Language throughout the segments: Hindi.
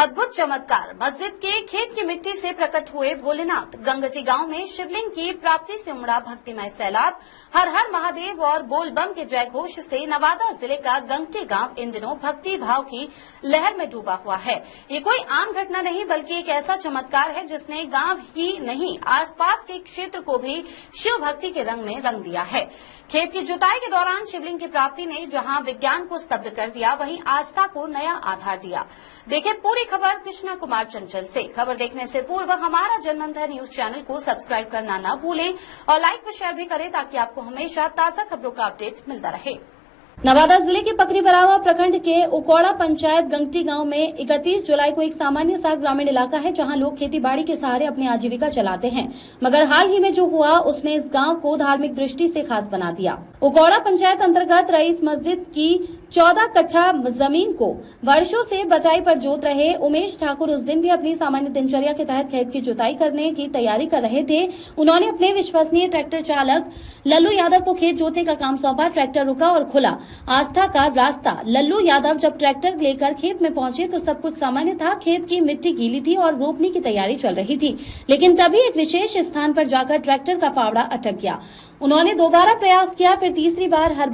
अद्भुत चमत्कार। मस्जिद के खेत की मिट्टी से प्रकट हुए भोलेनाथ। गंगटी गांव में शिवलिंग की प्राप्ति से उमड़ा भक्तिमय सैलाब। हर हर महादेव और बोल बम के जय घोष से नवादा जिले का गंगटी गांव इन दिनों भक्ति भाव की लहर में डूबा हुआ है। ये कोई आम घटना नहीं बल्कि एक ऐसा चमत्कार है जिसने गांव ही नहीं आसपास के क्षेत्र को भी शिव भक्ति के रंग में रंग दिया है। खेत की जुताई के दौरान शिवलिंग की प्राप्ति ने जहां विज्ञान को स्तब्ध कर दिया, वहीं आस्था को नया आधार दिया। देखें पूरी खबर कृष्णा कुमार चंचल से। खबर देखने से पूर्व हमारा जनमंथन न्यूज चैनल को सब्सक्राइब करना न भूलें और लाइक व शेयर भी करें ताकि आपको हमेशा ताजा खबरों का अपडेट मिलता रहे। नवादा जिले के पकरी बरावा प्रखंड के उकौड़ा पंचायत गंगटी गांव में 31 जुलाई को एक सामान्य सा ग्रामीण इलाका है जहां लोग खेती बाड़ी के सहारे अपनी आजीविका चलाते हैं, मगर हाल ही में जो हुआ उसने इस गांव को धार्मिक दृष्टि से खास बना दिया। उकौड़ा पंचायत अंतर्गत रईस मस्जिद की 14 कट्ठा जमीन को वर्षों से बटाई पर जोत रहे उमेश ठाकुर उस दिन भी अपनी सामान्य दिनचर्या के तहत खेत की जुताई करने की तैयारी कर रहे थे। उन्होंने अपने विश्वसनीय ट्रैक्टर चालक लल्लू यादव को खेत जोतने का काम सौंपा। ट्रैक्टर रुका और खुला आस्था का रास्ता। लल्लू यादव जब ट्रैक्टर लेकर खेत में पहुंचे तो सब कुछ सामान्य था। खेत की मिट्टी गीली थी और रोपनी की तैयारी चल रही थी, लेकिन तभी एक विशेष स्थान पर जाकर ट्रैक्टर का फावड़ा अटक गया। उन्होंने दोबारा प्रयास किया, फिर तीसरी बार। हर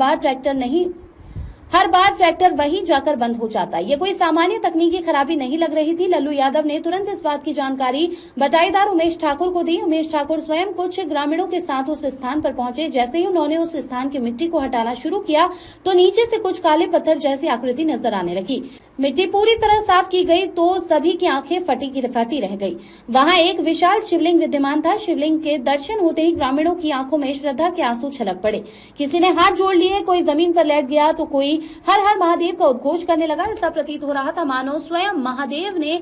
बार ट्रैक्टर वहीं जाकर बंद हो जाता। ये कोई सामान्य तकनीकी खराबी नहीं लग रही थी। लल्लू यादव ने तुरंत इस बात की जानकारी बटाईदार उमेश ठाकुर को दी। उमेश ठाकुर स्वयं कुछ ग्रामीणों के साथ उस स्थान पर पहुंचे। जैसे ही उन्होंने उस स्थान की मिट्टी को हटाना शुरू किया तो नीचे से कुछ काले पत्थर जैसी आकृति नजर आने लगी। मिट्टी पूरी तरह साफ की गई तो सभी की आंखें फटी रह गई। वहां एक विशाल शिवलिंग विद्यमान था। शिवलिंग के दर्शन होते ही ग्रामीणों की आंखों में श्रद्धा के आंसू छलक पड़े। किसी ने हाथ जोड़ लिए, कोई जमीन पर लेट गया तो कोई हर हर महादेव का उद्घोष करने लगा। ऐसा प्रतीत हो रहा था मानो स्वयं महादेव ने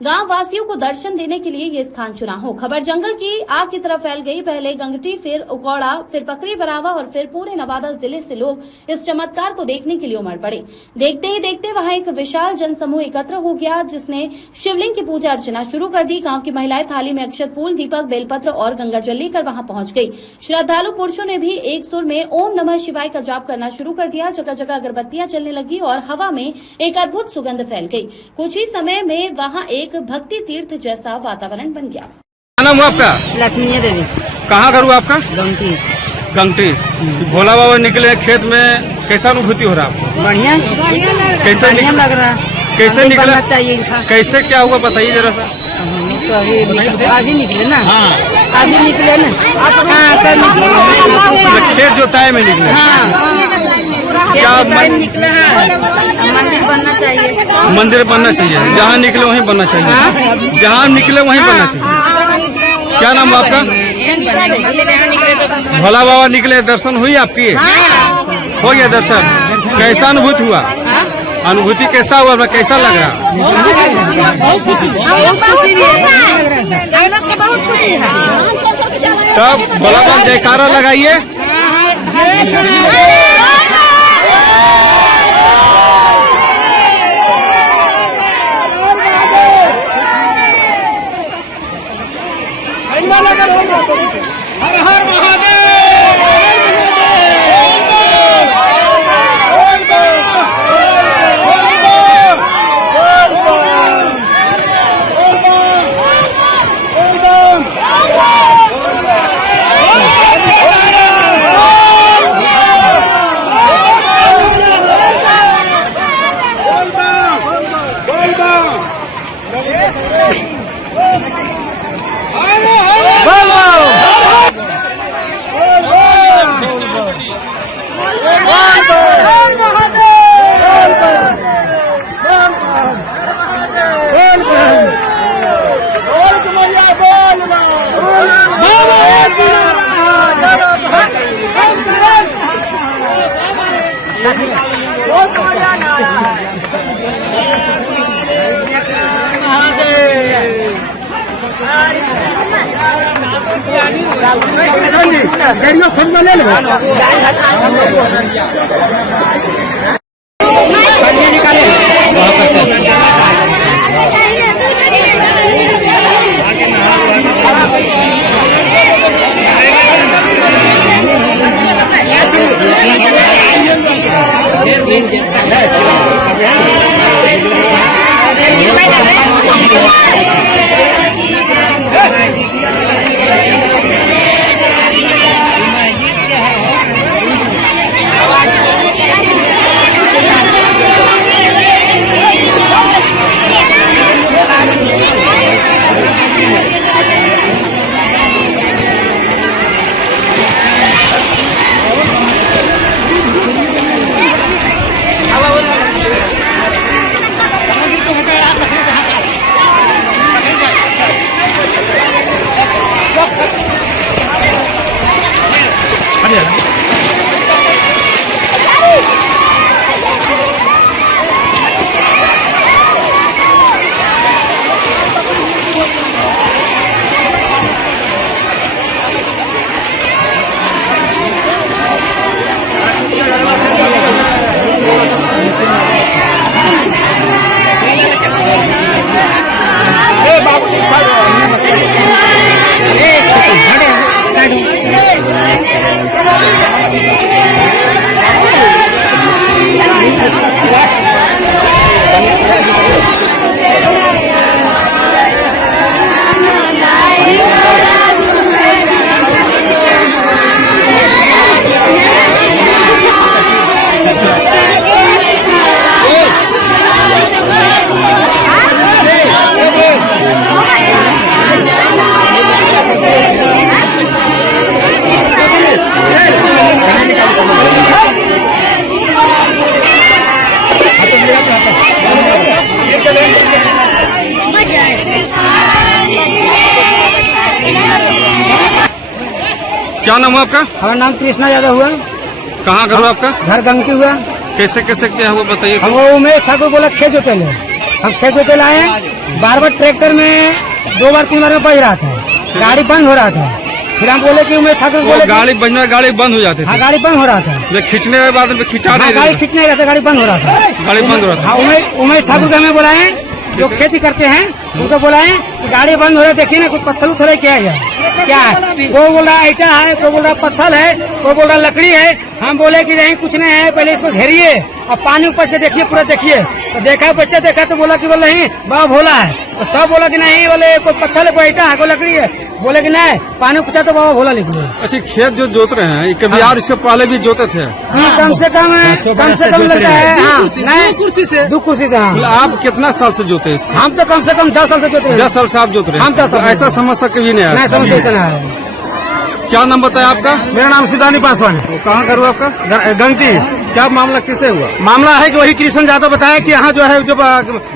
गांव वासियों को दर्शन देने के लिए ये स्थान चुना हो। खबर जंगल की आग की तरफ फैल गई। पहले गंगटी, फिर उकौड़ा, फिर पकरी बरावा और फिर पूरे नवादा जिले से लोग इस चमत्कार को देखने के लिए उमड़ पड़े। देखते ही देखते वहां एक विशाल जनसमूह एकत्र हो गया जिसने शिवलिंग की पूजा अर्चना शुरू कर दी। गांव की महिलाएं थाली में अक्षत फूल, दीपक, बेलपत्र और गंगा जल लेकर वहां पहुंच गई। श्रद्धालु पुरुषों ने भी एक सुर में ओम नमः शिवाय का जाप करना शुरू कर दिया। जगह जगह अगरबत्तियां जलने लगी और हवा में एक अद्भुत सुगंध फैल गई। कुछ ही समय में वहां एक भक्ति तीर्थ जैसा वातावरण बन गया। क्या नाम हुआ आपका? लक्ष्मी देवी। कहाँ घर हुआ आपका? गंगटी। भोला बाबा निकले खेत में, कैसा अनुभूति हो रहा है आपको? बढ़िया। कैसे लग रहा है? कैसे निकला? चाहिए था। कैसे क्या हुआ बताइए जरा सा। तो अभी निकले ना। हाँ अभी निकले ना। खेत जोताई में निकले। क्या निकले हैं? मंदिर बनना चाहिए। मंदिर बनना चाहिए। जहाँ निकले वहीं बनना चाहिए। जहाँ निकले वहीं बनना चाहिए। क्या नाम आपका? भोला बाबा निकले, दर्शन हुई आपकी? हो गया दर्शन। कैसा अनुभूति हुआ? अनुभूति कैसा हुआ? कैसा लग रहा? बहुत खुशी है। तब भोला बाबा जयकारा लगाइए। हर हर महादेव। गाड़ियों खुद में ले लो। निकाले क्या नाम हुआ आपका? हमारा नाम कृष्णा यादव हुआ। कहाँ घर हुआ आपका? घर गंगटी हुआ। कैसे कैसे क्या हुआ बताइए। हम वो उमेश ठाकुर बोला खेत जोते ले, हम खेत जोते लाए। बार बार ट्रैक्टर में 2 बार 3 बार में बज रहा था, गाड़ी बंद हो रहा था। फिर हम बोले कि उमेश ठाकुर बोले गाड़ी बंद हो जाती हाँ थी। गाड़ी बंद हो रहा था। खींचने के बाद खिंचा नहीं गाड़ी खींचने रहता, गाड़ी बंद हो रहा था। गाड़ी बंद हो रहा था। हाँ उमेश ठाकुर को हमें बुलाए, जो खेती करते हैं उनको बुलाए कि गाड़ी बंद हो रहा है, देखिए ना कुछ पत्थर उथर है क्या है, क्या है। वो बोल रहा ईटा है, कोई बोल रहा पत्थर है, कोई बोल रहा लकड़ी है। हम बोले कि नहीं कुछ नहीं है, पहले इसको घेरिए और पानी ऊपर से देखिए, पूरा देखिए। तो देखा बच्चा देखा तो बोला कि बोले नहीं बाबा भोला है। तो सब बोला कि नहीं, बोले कोई पत्थर है, कोई ईटा है, कोई लकड़ी है। बोले कि नहीं पानी पूछा तो बाबा भोला लिख लो। अच्छा खेत जो जोत रहे हैं कभी और इसके पहले भी जोते थे? कम से कम लगता है। हाँ, 2 कुर्सी से। हाँ आप कितना साल से जोते हैं इसको? हम तो कम से कम 10 साल से जोते हैं। 10 साल से आप जोत रहे हैं? हम 10 साल। ऐसा समस्या कभी नहीं आया? समस्या ऐसा नहीं है। क्या नाम बताया आपका? मेरा नाम सिद्धानी पासवान है। कहाँ घर हुआ आपका? गंगटी। क्या मामला किसे हुआ? मामला है कि वही कृष्ण यादव बताया कि यहाँ जो है जब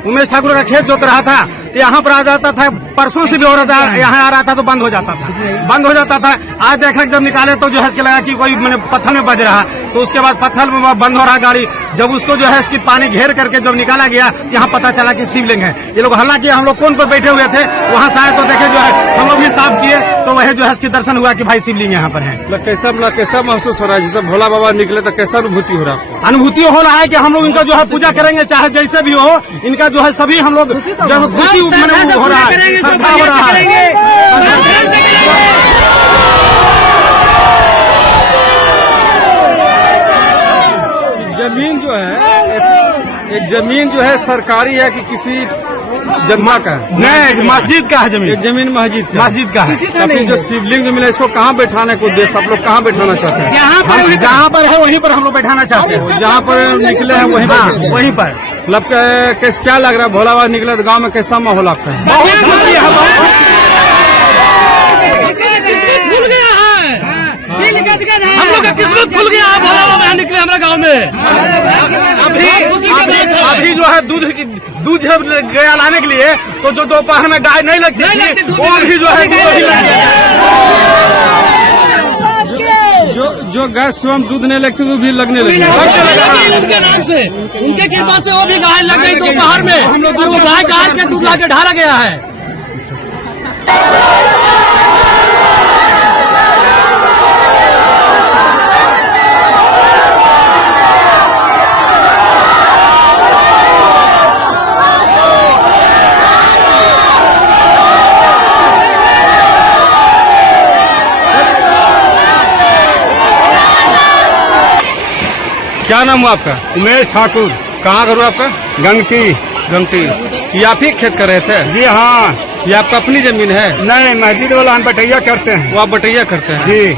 उमेश ठाकुर का खेत जोत रहा था, यहाँ पर आ जाता था, परसों से भी हो रहा था, यहाँ आ रहा था तो बंद हो जाता था। आज देखा जब निकाले तो जो है इसके लगा कि कोई मैंने पत्थर में बज रहा, तो उसके बाद पत्थर में बंद हो रहा गाड़ी। जब उसको जो है इसकी पानी घेर करके जब निकाला गया, यहाँ पता चला कि शिवलिंग है। ये लोग हल्ला किया, हम लोग कौन पर बैठे हुए थे वहाँ से आए तो देखे जो है हम लोग भी साफ किए तो वह जो है इसके दर्शन हुआ कि भाई शिवलिंग यहाँ पर है। कैसा महसूस हो रहा है? जैसे भोला बाबा निकले तो कैसा अनुभूति हो रहा है? अनुभूति हो रहा है कि हम लोग इनका जो है पूजा करेंगे, चाहे जैसे भी हो, इनका जो है सभी हम लोग जो है खुशी हो रहा है, श्रद्धा हो रहा है। जमीन जो है एक जमीन जो है सरकारी है कि किसी जनता का है? नहीं, मस्जिद का है जमीन। एक जमीन मस्जिद का है। है। जो शिवलिंग जो मिला इसको कहाँ बैठाने को उद्देश्य आप लोग कहाँ बैठाना चाहते हैं? जहाँ पर है वहीं पर हम लोग बैठाना चाहते हैं। जहाँ पर निकले हैं वहीं पर? वहीं पर। मतलब क्या लग रहा है भोला बाबा निकले तो गाँव में कैसा माहौल आपका है? हम लोग का किस्मत खुल गया, भोला बाबा निकले हमारे गांव में। अभी जो है दूध जब गया लाने के लिए तो जो दोपहर में गाय नहीं लगती थी, वो भी जो है जो गाय स्वयं दूध नहीं लगती तो भी लगने लगी उनके नाम से, उनके कृपा से वो भी गाय लग गई दोपहर में। हम लोग गाय के दूध ला के ढाला गया है। क्या नाम हुआ आपका? उमेश ठाकुर। कहाँ घर हुआ आपका? गंगटी। ये आप ही खेत कर रहे थे? जी हाँ। ये आपका अपनी जमीन है? नहीं, मस्जिद वाला हम बटैया करते हैं। वो आप बटैया करते हैं? जी।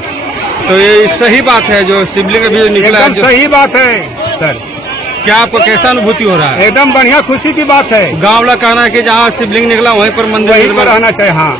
तो ये सही बात है जो शिवलिंग अभी निकला है? एकदम सही बात है सर। क्या आपको कैसा अनुभूति हो रहा है? एकदम बढ़िया खुशी की बात है। गाँव वाला कहना है कि जहाँ शिवलिंग निकला वहीं पर मंदिर वहीं पर रहना चाहिए। हाँ।